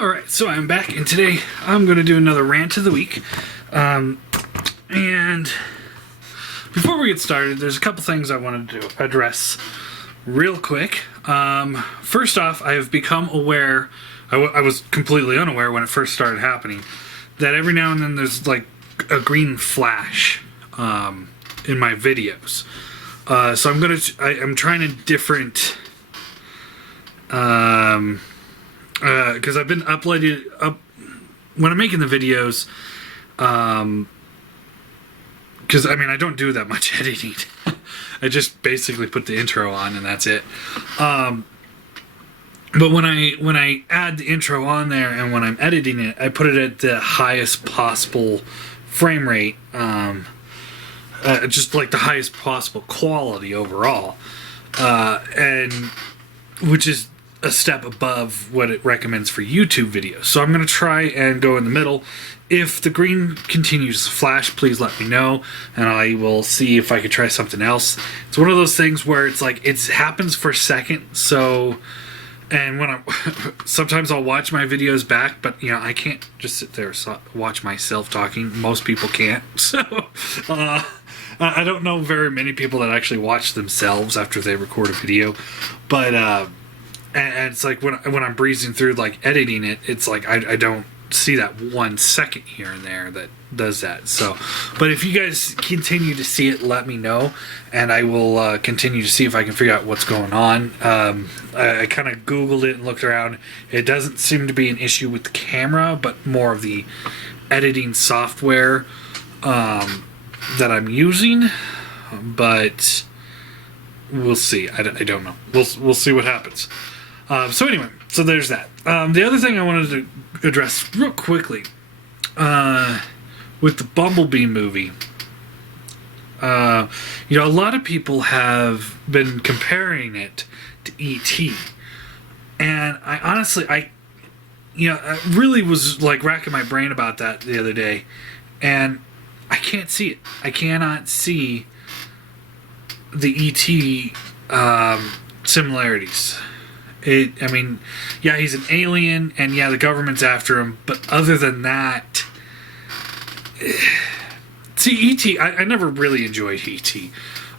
Alright, so I'm back, and today I'm going to do another rant of the week. And before we get started, there's a couple things I wanted to address real quick. First off, I have become aware, I was completely unaware when it first started happening, that every now and then there's like a green flash in my videos. So I'm trying a different... because I've been uploading when I'm making the videos, because I don't do that much editing. I just basically put the intro on and that's it. But when I add the intro on there and when I'm editing it, I put it at the highest possible frame rate, just like the highest possible quality overall, and which is a step above what it recommends for YouTube videos. So I'm going to try and go in the middle. If the green continues to flash, please let me know, and I will see if I could try something else. It's one of those things where it's like, it happens for a second, so... And when I'm... sometimes I'll watch my videos back, but, I can't just sit there and watch myself talking. Most people can't. So, I don't know very many people that actually watch themselves after they record a video, but, and it's like when I'm breezing through, like, editing it, it's like I don't see that 1 second here and there that does that. So, but if you guys continue to see it, let me know, and I will continue to see if I can figure out what's going on. I kind of Googled it and looked around. It doesn't seem to be an issue with the camera, but more of the editing software that I'm using. But we'll see. I don't know. We'll see what happens. So anyway, so there's that. The other thing I wanted to address real quickly, with the Bumblebee movie, a lot of people have been comparing it to E.T. And I honestly, I really was like racking my brain about that the other day, and I can't see it. I cannot see the E.T. Similarities. He's an alien, and the government's after him, but other than that, see, E.T., I never really enjoyed E.T.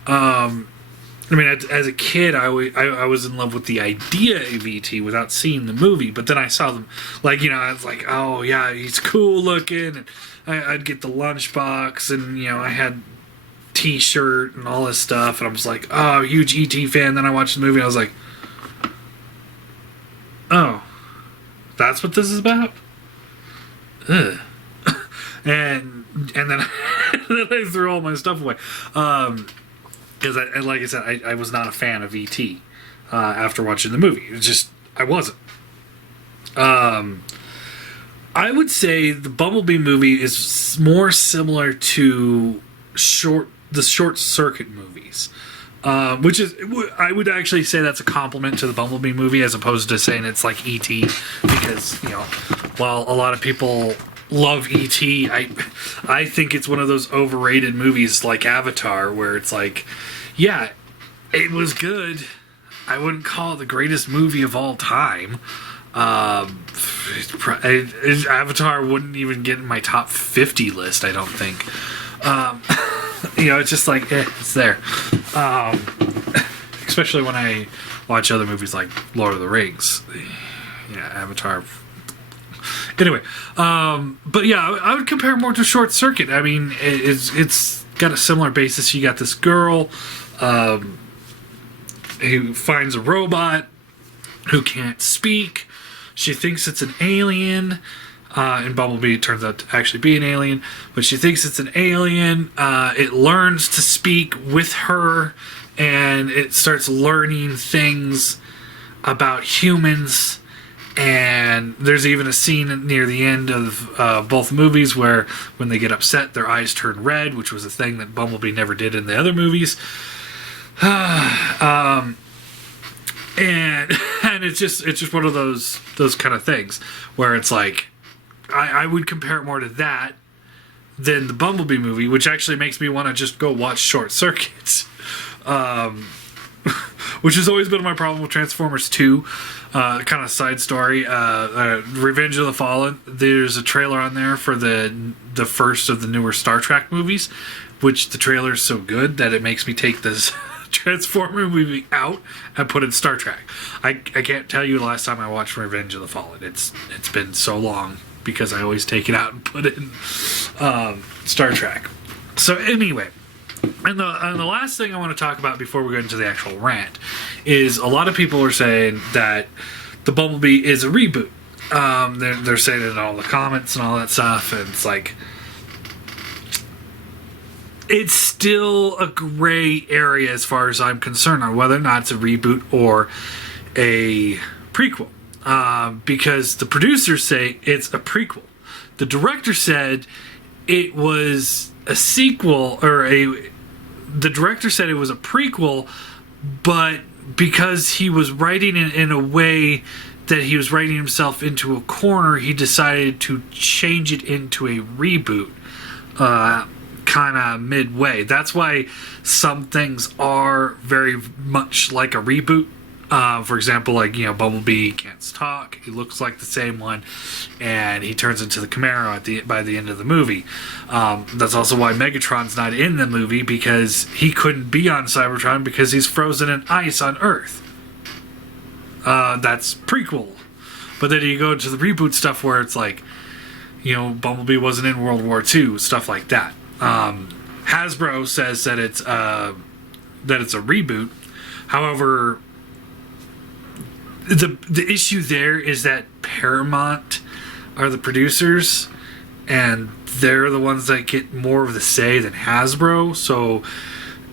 As a kid, I was in love with the idea of E.T. without seeing the movie, but then I saw them, I was like, oh, yeah, he's cool looking, and I'd get the lunchbox, and, I had T-shirt and all this stuff, and I was like, oh, huge E.T. fan. Then I watched the movie, and I was like, oh, that's what this is about? Ugh. and then, then I threw all my stuff away. Because, like I said, I was not a fan of E.T. After watching the movie. It's just, I wasn't. I would say the Bumblebee movie is more similar to the Short Circuit movies. Which is, I would actually say that's a compliment to the Bumblebee movie as opposed to saying it's like E.T. Because, while a lot of people love E.T., I think it's one of those overrated movies like Avatar where it's like, yeah, it was good. I wouldn't call it the greatest movie of all time. Avatar wouldn't even get in my top 50 list, I don't think. It's just like, it's there. Especially when I watch other movies like Lord of the Rings. Avatar. Anyway, but yeah, I would compare it more to Short Circuit. It's got a similar basis. You got this girl who finds a robot who can't speak. She thinks it's an alien. In Bumblebee, it turns out to actually be an alien, but she thinks it's an alien. It learns to speak with her, and it starts learning things about humans. And there's even a scene near the end of both movies where when they get upset, their eyes turn red, which was a thing that Bumblebee never did in the other movies. And it's just one of those kind of things where it's like, I would compare it more to that than the Bumblebee movie, which actually makes me want to just go watch Short Circuits. which has always been my problem with Transformers 2. Kind of side story. Revenge of the Fallen. There's a trailer on there for the first of the newer Star Trek movies, which the trailer is so good that it makes me take this Transformer movie out and put in Star Trek. I can't tell you the last time I watched Revenge of the Fallen. It's been so long because I always take it out and put it in Star Trek. So anyway, and the last thing I want to talk about before we go into the actual rant is a lot of people are saying that the Bumblebee is a reboot. They're saying it in all the comments and all that stuff, and it's like, it's still a gray area as far as I'm concerned on whether or not it's a reboot or a prequel. Because the producers say it's a prequel. The director said it was a sequel, the director said it was a prequel, but because he was writing it in a way that he was writing himself into a corner, he decided to change it into a reboot. Kind of midway. That's why some things are very much like a reboot. For example, like, Bumblebee can't talk. He looks like the same one, and he turns into the Camaro by the end of the movie. That's also why Megatron's not in the movie, because he couldn't be on Cybertron because he's frozen in ice on Earth. That's prequel. But then you go to the reboot stuff where it's like, Bumblebee wasn't in World War II, stuff like that. Hasbro says that it's a reboot. However, the issue there is that Paramount are the producers, and they're the ones that get more of the say than Hasbro. So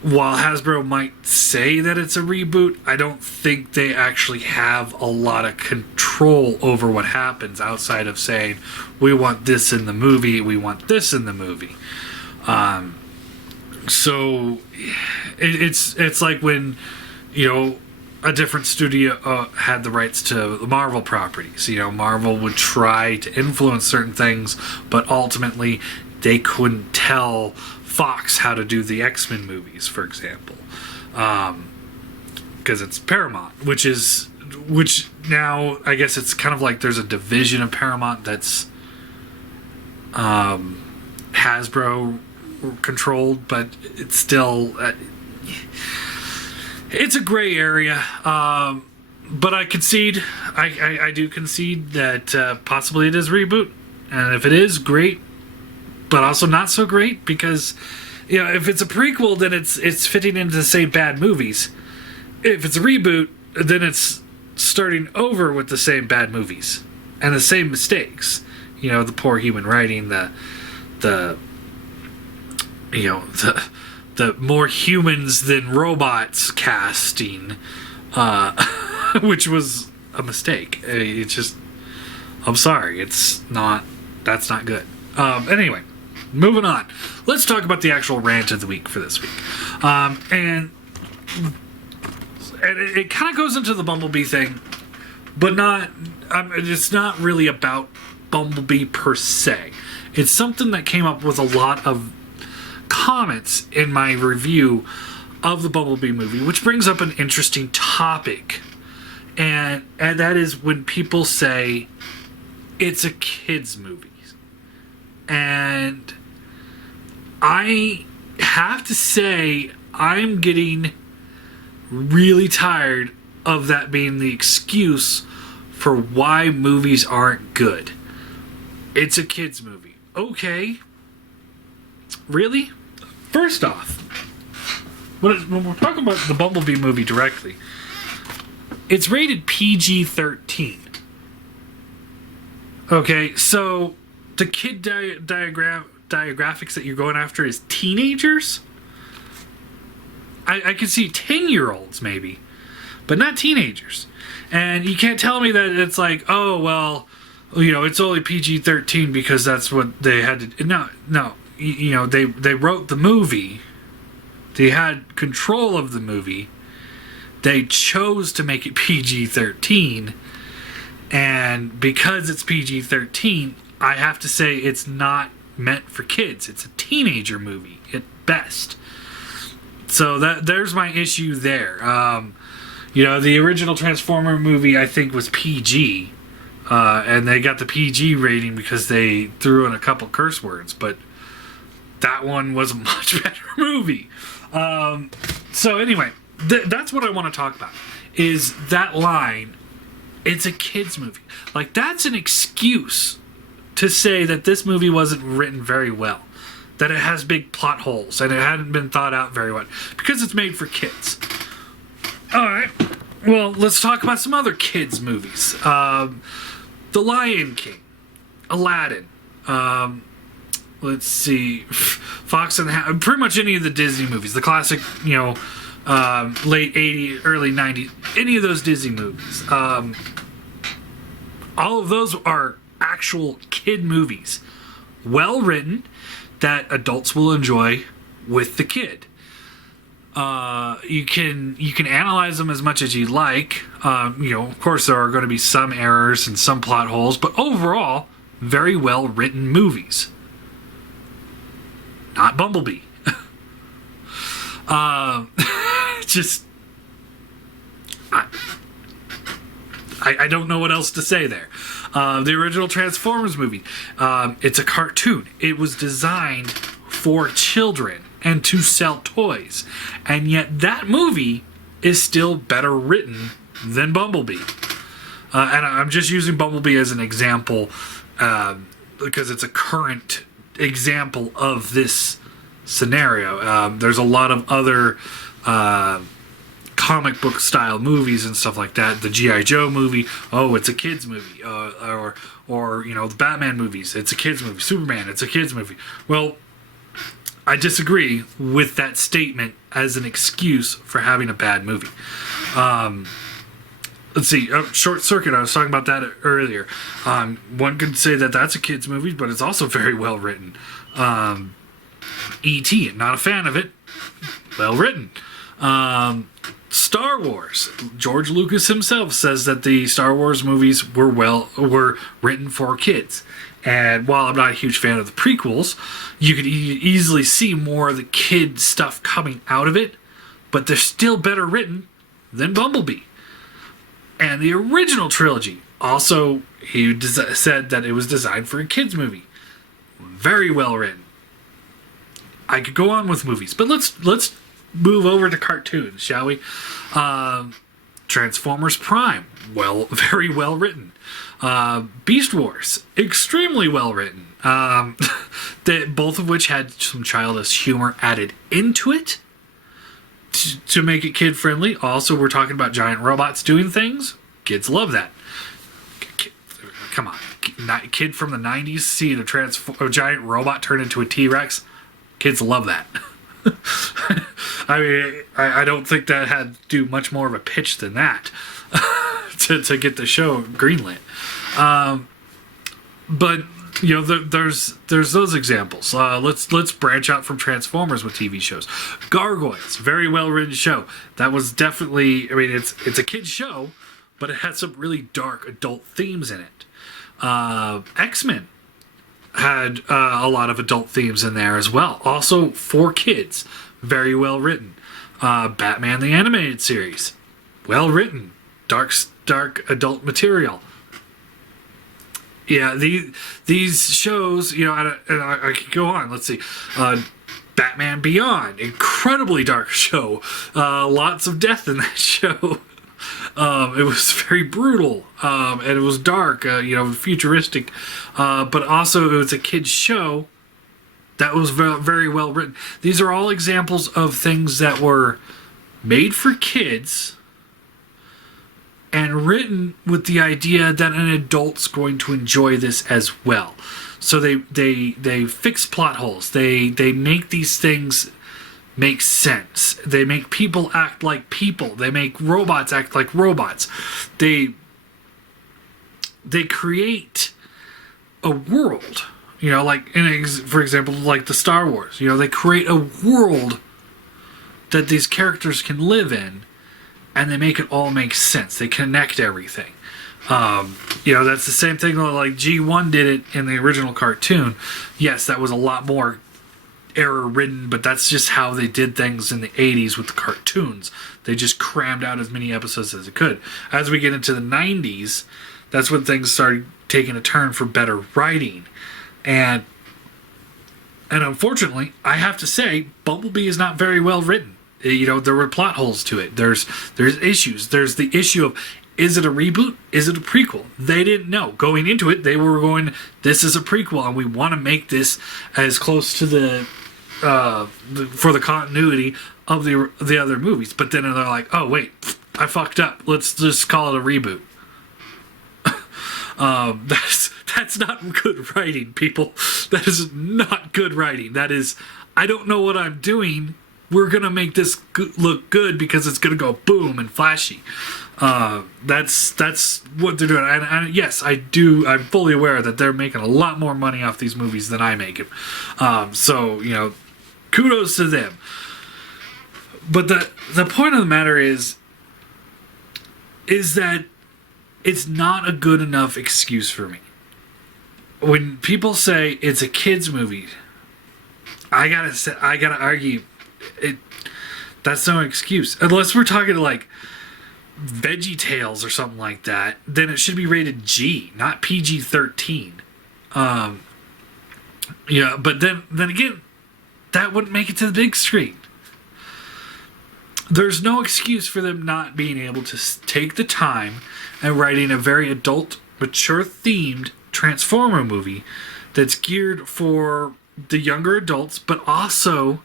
while Hasbro might say that it's a reboot, I don't think they actually have a lot of control over what happens outside of saying, we want this in the movie, we want this in the movie. So it's like when, a different studio had the rights to the Marvel properties. Marvel would try to influence certain things, but ultimately they couldn't tell Fox how to do the X-Men movies, for example, because it's Paramount, which now I guess it's kind of like there's a division of Paramount that's Hasbro controlled, but it's still it's a gray area. But I concede, I do concede that possibly it is a reboot, and if it is, great, but also not so great, because if it's a prequel, then it's fitting into the same bad movies. If it's a reboot, then it's starting over with the same bad movies and the same mistakes. The poor human writing, the more humans than robots casting, which was a mistake. It's just, I'm sorry, that's not good. Anyway, moving on. Let's talk about the actual rant of the week for this week. And it kind of goes into the Bumblebee thing, but it's not really about Bumblebee per se. It's something that came up with a lot of comments in my review of the Bumblebee movie, which brings up an interesting topic, and that is when people say it's a kids movie. And I have to say, I'm getting really tired of that being the excuse for why movies aren't good. It's a kids movie. Okay. Really? First off, when we're talking about the Bumblebee movie directly, it's rated PG-13. Okay, so the kid demographics that you're going after is teenagers? I could see 10-year-olds maybe, but not teenagers. And you can't tell me that it's like, oh, well, it's only PG-13 because that's what they had to... No. They wrote the movie. They had control of the movie. They chose to make it PG-13. And because it's PG-13, I have to say it's not meant for kids. It's a teenager movie at best. So there's my issue there. The original Transformer movie, I think, was PG. And they got the PG rating because they threw in a couple curse words. But that one was a much better movie. So anyway, that's what I want to talk about. Is that line, it's a kid's movie. Like, that's an excuse to say that this movie wasn't written very well. That it has big plot holes and it hadn't been thought out very well. Because it's made for kids. Alright, well, let's talk about some other kids' movies. The Lion King, Aladdin, let's see, Fox and the Hound, pretty much any of the Disney movies, the classic, late 80s, early 90s, any of those Disney movies. All of those are actual kid movies, well written, that adults will enjoy with the kid. You can analyze them as much as you like. Of course, there are going to be some errors and some plot holes, but overall, very well written movies. Not Bumblebee. I don't know what else to say there. The original Transformers movie, it's a cartoon. It was designed for children and to sell toys. And yet that movie is still better written than Bumblebee. And I'm just using Bumblebee as an example because it's a current example of this scenario. There's a lot of other comic book style movies and stuff like that. The G.I. Joe movie, it's a kid's movie. Or the Batman movies, it's a kid's movie. Superman, it's a kid's movie. Well, I disagree with that statement as an excuse for having a bad movie. Let's see, Short Circuit, I was talking about that earlier. One could say that that's a kid's movie, but it's also very well written. E.T., not a fan of it. Well written. Star Wars. George Lucas himself says that the Star Wars movies were written for kids. And while I'm not a huge fan of the prequels, you could easily see more of the kid stuff coming out of it, but they're still better written than Bumblebee. And the original trilogy, also, he said that it was designed for a kids movie. Very well written. I could go on with movies, but let's move over to cartoons, shall we? Transformers Prime, very well written. Beast Wars, extremely well written. Both of which had some childish humor added into it to make it kid friendly. Also, we're talking about giant robots doing things. Kids love that. Come on, kid from the 90s see a giant robot turn into a T-Rex. Kids love that. I mean, I don't think that had to do much more of a pitch than that to get the show greenlit. But there's those examples. Let's branch out from Transformers with TV shows. Gargoyles, very well written show. That was definitely. I mean, it's a kids show, but it had some really dark adult themes in it. X-Men had a lot of adult themes in there as well. Also for kids, very well written. Batman the Animated Series, well written, dark adult material. Yeah, these shows, I could go on. Let's see, Batman Beyond, incredibly dark show. Lots of death in that show. It was very brutal, and it was dark, futuristic, but also it was a kid's show that was very well written. These are all examples of things that were made for kids and written with the idea that an adult's going to enjoy this as well. So they fix plot holes. They make these things make sense. They make people act like people. They make robots act like robots. They create a world, for example, like the Star Wars. They create a world that these characters can live in, and they make it all make sense. They connect everything. That's the same thing like G1 did it in the original cartoon. Yes, that was a lot more error ridden, but that's just how they did things in the 80s with the cartoons. They just crammed out as many episodes as they could. As we get into the 90s, that's when things started taking a turn for better writing. And unfortunately, I have to say, Bumblebee is not very well written. You know, there were plot holes to it. There's issues. There's the issue of, is it a reboot? Is it a prequel? They didn't know. Going into it, they were going, this is a prequel, and we want to make this as close to the for the continuity of the other movies. But then they're like, oh, wait, I fucked up. Let's just call it a reboot. That's not good writing, people. That is not good writing. That is, I don't know what I'm doing. We're going to make this look good because it's going to go boom and flashy. That's what they're doing. And yes, I'm fully aware that they're making a lot more money off these movies than I make it. So, you know, kudos to them. But the point of the matter is that it's not a good enough excuse for me. When people say it's a kid's movie, I gotta argue, that's no excuse. Unless we're talking like Veggie Tales or something like that, then it should be rated G, not PG-13. Yeah, but then again, that wouldn't make it to the big screen. There's no excuse for them not being able to take the time and writing a very adult, mature themed Transformer movie that's geared for the younger adults, but also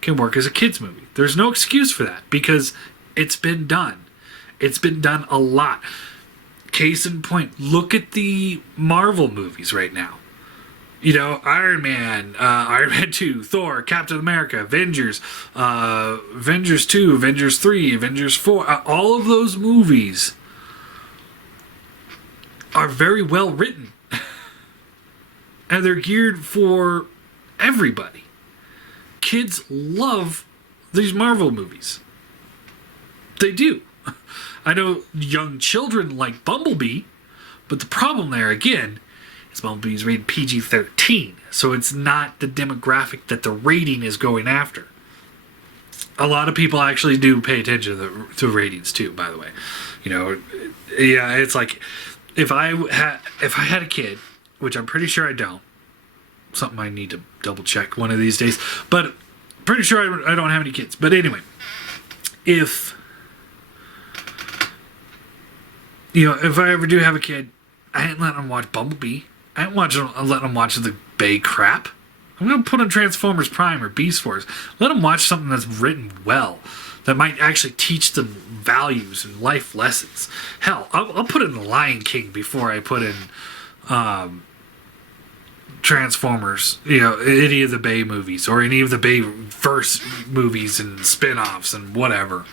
can work as a kids movie. There's no excuse for that because it's been done. It's been done a lot. Case in point, look at the Marvel movies right now. You know, Iron Man 2, Thor, Captain America, Avengers, Avengers 2, Avengers 3, Avengers 4. All of those movies are very well written. And they're geared for everybody. Kids love these Marvel movies. They do. I know young children like Bumblebee, but the problem there, again, is Bumblebee is rated PG-13, so it's not the demographic that the rating is going after. A lot of people actually do pay attention to ratings too, by the way. You know, yeah, it's like if I had a kid, which I'm pretty sure I don't. Something I need to double check one of these days, but pretty sure I don't have any kids. But anyway, if I ever do have a kid, I ain't letting them watch Bumblebee. I ain't letting them watch the Bay crap. I'm going to put on Transformers Prime or Beast Wars. Let them watch something that's written well, that might actually teach them values and life lessons. Hell, I'll put in The Lion King before I put in Transformers, you know, any of the Bay movies or any of the Bay verse movies and spin-offs and whatever.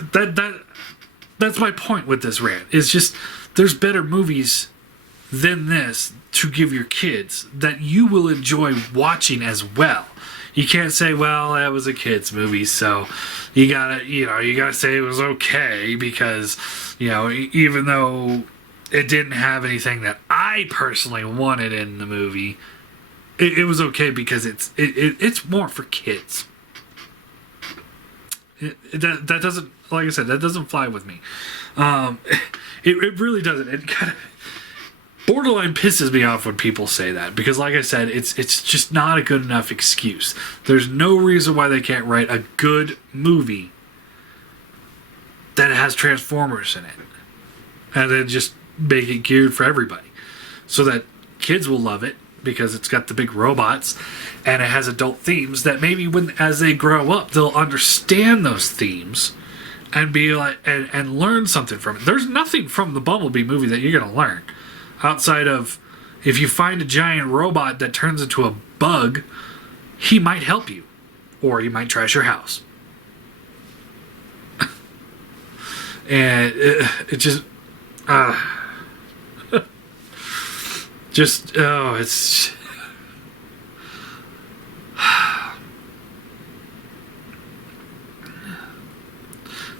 That's my point with this rant. It's just there's better movies than this to give your kids that you will enjoy watching as well. You can't say, well, that was a kid's movie, so you gotta say it was okay because, you know, even though it didn't have anything that I personally wanted in the movie, it was okay because it's more for kids. That doesn't, like I said, that doesn't fly with me. It really doesn't. It kind of borderline pisses me off when people say that because, like I said, it's just not a good enough excuse. There's no reason why they can't write a good movie that has Transformers in it, and then just make it geared for everybody, so that kids will love it because it's got the big robots and it has adult themes that maybe as they grow up they'll understand those themes and be like and learn something from it. There's nothing from the Bumblebee movie that you're gonna learn outside of if you find a giant robot that turns into a bug, he might help you or he might trash your house. And it just it's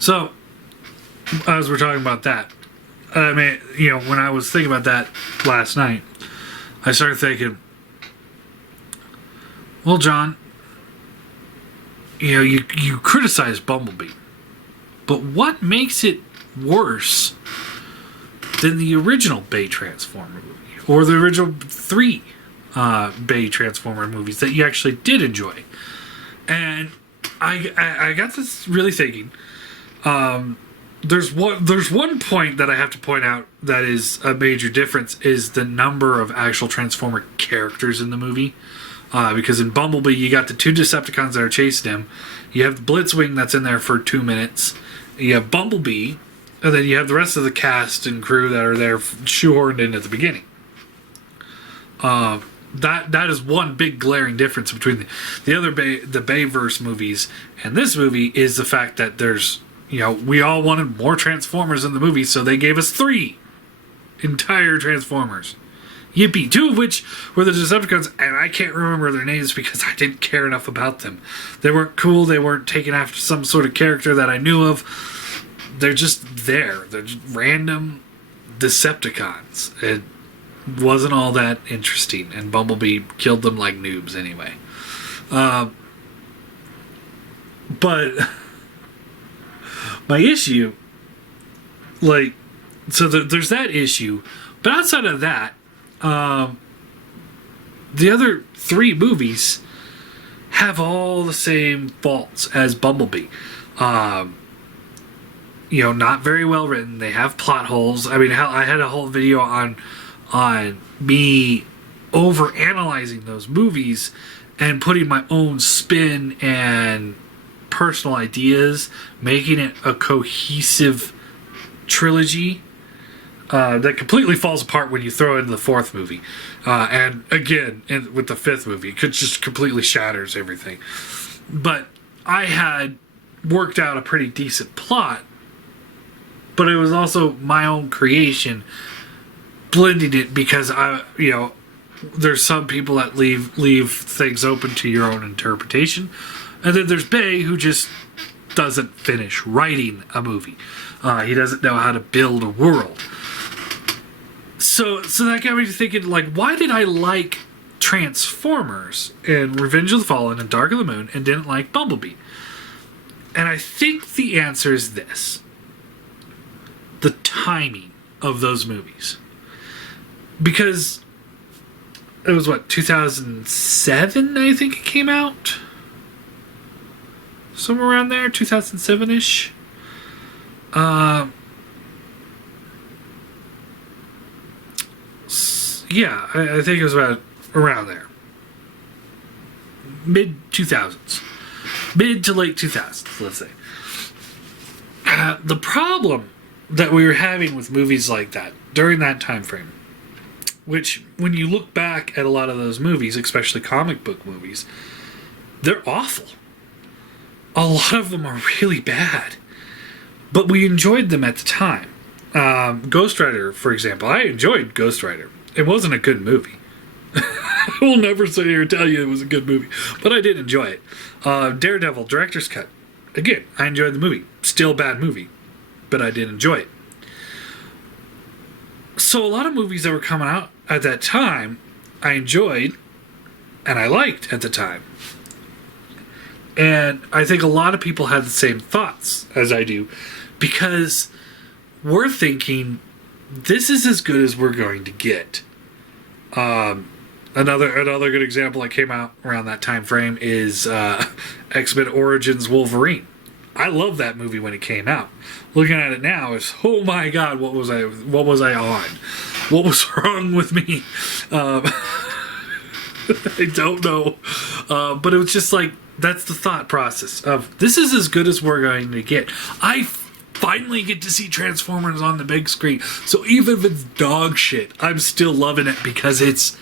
so as we're talking about that, I mean, you know, when I was thinking about that last night, I started thinking, well, John, you criticize Bumblebee, but what makes it worse than the original Bay Transformer movie, or the original 3 Bay Transformer movies that you actually did enjoy? And I got this really thinking. There's one point that I have to point out that is a major difference, is the number of actual Transformer characters in the movie. Because in Bumblebee, you got the 2 Decepticons that are chasing him. You have the Blitzwing that's in there for 2 minutes. You have Bumblebee, and then you have the rest of the cast and crew that are there shoehorned in at the beginning. That is one big glaring difference between the other the Bayverse movies and this movie, is the fact that there's, we all wanted more Transformers in the movie, so they gave us 3 entire Transformers. Yippee! 2 of which were the Decepticons, and I can't remember their names because I didn't care enough about them. They weren't cool, they weren't taken after some sort of character that I knew of. They're just there. They're just random Decepticons. It wasn't all that interesting, and Bumblebee killed them like noobs anyway. But my issue, there's that issue, but outside of that, the other 3 movies have all the same faults as Bumblebee. Not very well written. They have plot holes. I mean, I had a whole video on me over analyzing those movies and putting my own spin and personal ideas, making it a cohesive trilogy. That completely falls apart when you throw in the 4th movie. And again, with the 5th movie, it just completely shatters everything. But I had worked out a pretty decent plot, but it was also my own creation, blending it, because there's some people that leave things open to your own interpretation. And then there's Bay, who just doesn't finish writing a movie. He doesn't know how to build a world. So that got me to thinking, why did I like Transformers and Revenge of the Fallen and Dark of the Moon and didn't like Bumblebee? And I think the answer is this: the timing of those movies. Because it was 2007, I think it came out? Somewhere around there, 2007-ish. Yeah, I think it was around there. Mid-2000s. Mid to late 2000s, let's say. The problem that we were having with movies like that during that time frame, which, when you look back at a lot of those movies, especially comic book movies, they're awful. A lot of them are really bad. But we enjoyed them at the time. Ghost Rider, for example. I enjoyed Ghost Rider. It wasn't a good movie. I will never sit here and tell you it was a good movie, but I did enjoy it. Daredevil, Director's Cut. Again, I enjoyed the movie. Still a bad movie, but I did enjoy it. So a lot of movies that were coming out at that time, I enjoyed, and I liked at the time. And I think a lot of people had the same thoughts as I do, because we're thinking, this is as good as we're going to get. Another good example that came out around that time frame is X-Men Origins Wolverine. I love that movie when it came out. Looking at it now, is, oh my god, what was I on? What was wrong with me? I don't know. But it was just that's the thought process of, this is as good as we're going to get. I finally get to see Transformers on the big screen. So even if it's dog shit, I'm still loving it, because it's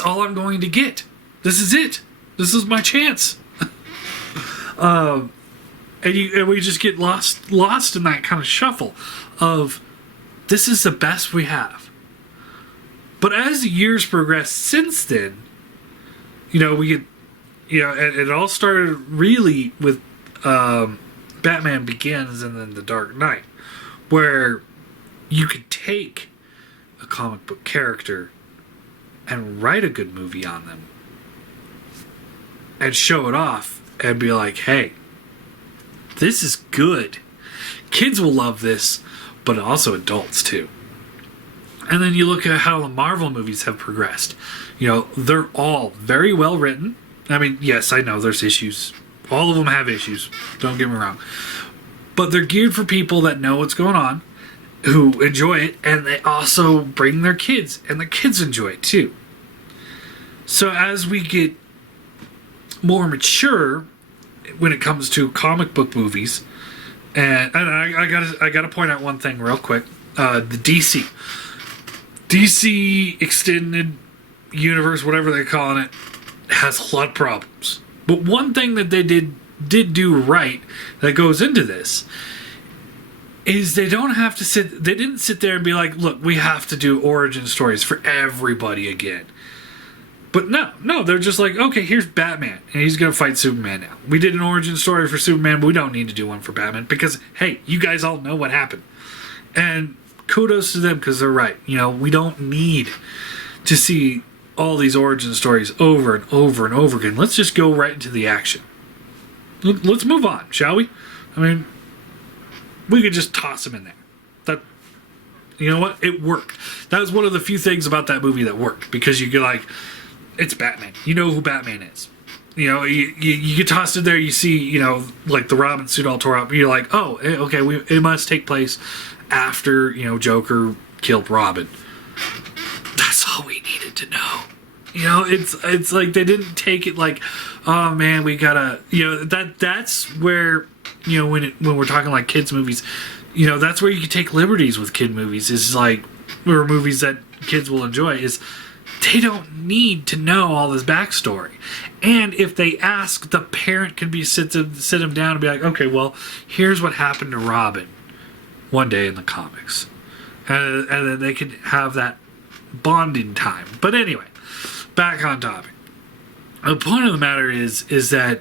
all I'm going to get. This is it. This is my chance. And we just get lost in that kind of shuffle of, this is the best we have. But as the years progress since then, we get, and it all started really with Batman Begins and then The Dark Knight, where you could take a comic book character and write a good movie on them and show it off and be like, hey, this is good. Kids will love this, but also adults too. And then you look at how the Marvel movies have progressed. You know, they're all very well written. I mean, yes, I know there's issues. All of them have issues. Don't get me wrong. But they're geared for people that know what's going on, who enjoy it, and they also bring their kids, and the kids enjoy it too. So as we get more mature when it comes to comic book movies, and I gotta point out one thing real quick. The DC extended universe, whatever they're calling it, has a lot of problems. But one thing that they did do right that goes into this is they didn't sit there and be like, look, we have to do origin stories for everybody again. But no, they're just like, okay, here's Batman, and he's going to fight Superman now. We did an origin story for Superman, but we don't need to do one for Batman because, hey, you guys all know what happened. And kudos to them because they're right. You know, we don't need to see all these origin stories over and over and over again. Let's just go right into the action. Let's move on, shall we? I mean, we could just toss him in there. You know what? It worked. That was one of the few things about that movie that worked because you get like, it's Batman. You know who Batman is. You know, you get tossed in there. You see, you know, like the Robin suit all tore up. You're like, oh, okay, it must take place after, you know, Joker killed Robin. That's all we needed to know. You know, it's like they didn't take it like, oh man, we gotta, you know, that's where, you know, when we're talking like kids movies, you know, that's where you can take liberties with kid movies. Is like, or movies that kids will enjoy. Is they don't need to know all this backstory. And if they ask, the parent can sit them down and be like, okay, well, here's what happened to Robin one day in the comics, and then they can have that bonding time. But anyway, back on topic. The point of the matter is that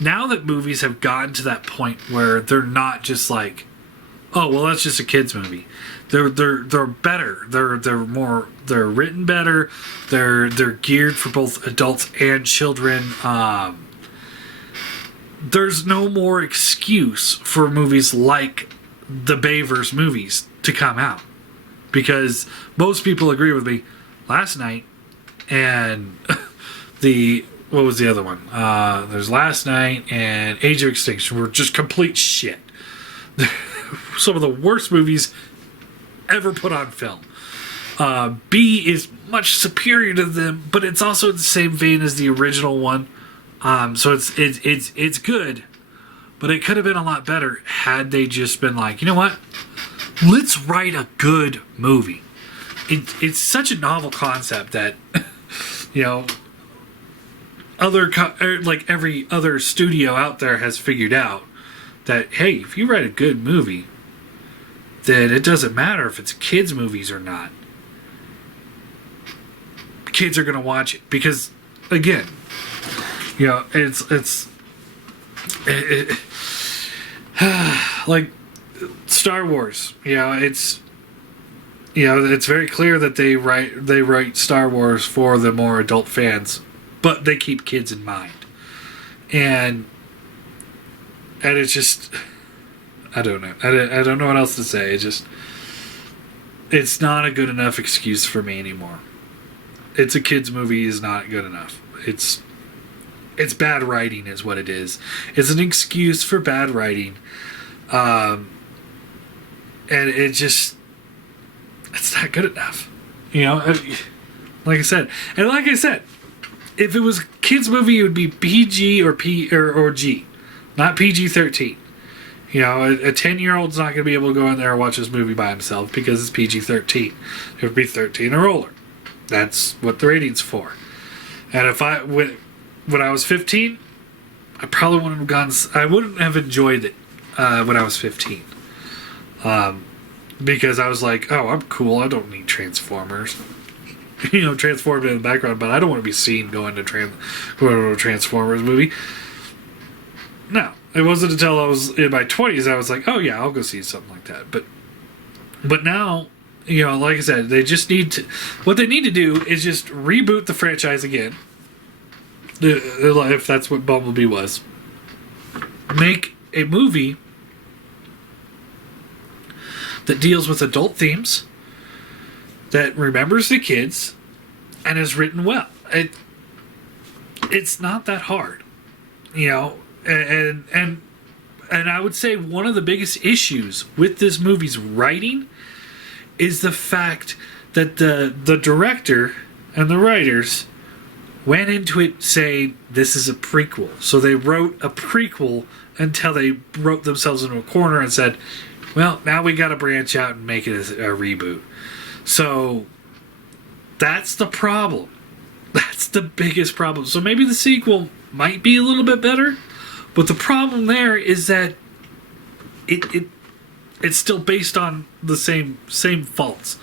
now that movies have gotten to that point where they're not just like, oh well, that's just a kids movie. They're better. They're written better. They're geared for both adults and children. There's no more excuse for movies like the Bayverse movies to come out, because most people agree with me. Last Night and what was the other one? There's Last Night and Age of Extinction were just complete shit. Some of the worst movies ever put on film. B is much superior to them, but it's also in the same vein as the original one. So it's good, but it could have been a lot better had they just been like, you know what? Let's write a good movie. It's such a novel concept that, you know, every other studio out there has figured out that, hey, if you write a good movie, then it doesn't matter if it's kids' movies or not. Kids are going to watch it because, again, you know, it's like Star Wars. You know, it's very clear that they write Star Wars for the more adult fans, but they keep kids in mind, and it's just, I don't know. I don't know what else to say. It's not a good enough excuse for me anymore. It's a kids movie is not good enough. It's bad writing is what it is. It's an excuse for bad writing. And it's not good enough. You know, like I said, if it was a kids movie, it would be PG or G, not PG-13. You know, a 10-year-old's not going to be able to go in there and watch this movie by himself because it's PG-13. It would be 13 or older. That's what the rating's for. And when I was 15, I probably wouldn't have gone. I wouldn't have enjoyed it when I was 15, because I was like, "Oh, I'm cool. I don't need Transformers." You know, Transformed in the background, but I don't want to be seen going to a Transformers movie. No, it wasn't until I was in my 20s I was like, "Oh yeah, I'll go see something like that." But now, you know, like I said, they just need to. What they need to do is just reboot the franchise again. If that's what Bumblebee was, make a movie that deals with adult themes, that remembers the kids, and is written well. It's not that hard, you know. And I would say one of the biggest issues with this movie's writing is the fact that the director and the writers went into it saying this is a prequel. So they wrote a prequel until they wrote themselves into a corner and said, well, now we got to branch out and make it a reboot. So that's the problem. That's the biggest problem. So maybe the sequel might be a little bit better, but the problem there is that it's still based on the same faults.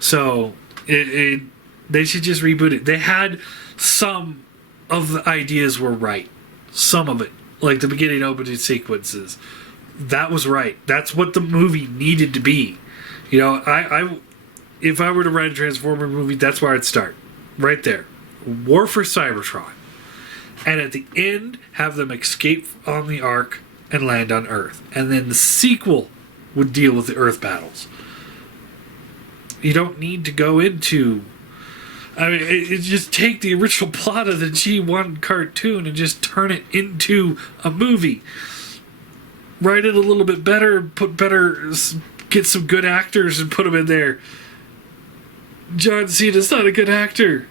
So they should just reboot it. They had some of the ideas were right. Some of it, like the beginning opening sequences, that was right. That's what the movie needed to be. You know, I if I were to write a Transformer movie, that's where I'd start. Right there. War for Cybertron. And at the end, have them escape on the Ark and land on Earth. And then the sequel would deal with the Earth battles. You don't need to go into... I mean, just take the original plot of the G1 cartoon and just turn it into a movie. Write it a little bit better, get some good actors and put them in there. John Cena's not a good actor.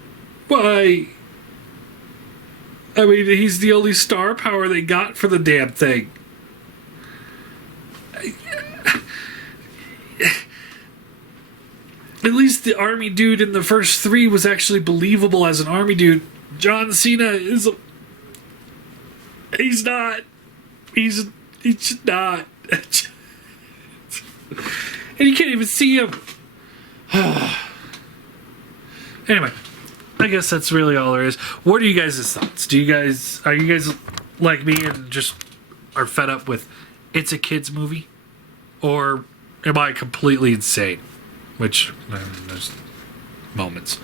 Why? I mean, he's the only star power they got for the damn thing. At least the army dude in the first three was actually believable as an army dude. John Cena is he's not. He's just not. And you can't even see him. Anyway, I guess that's really all there is. What are you guys' thoughts? Are you guys like me and just are fed up with it's a kids movie? Or am I completely insane? Which, there's moments.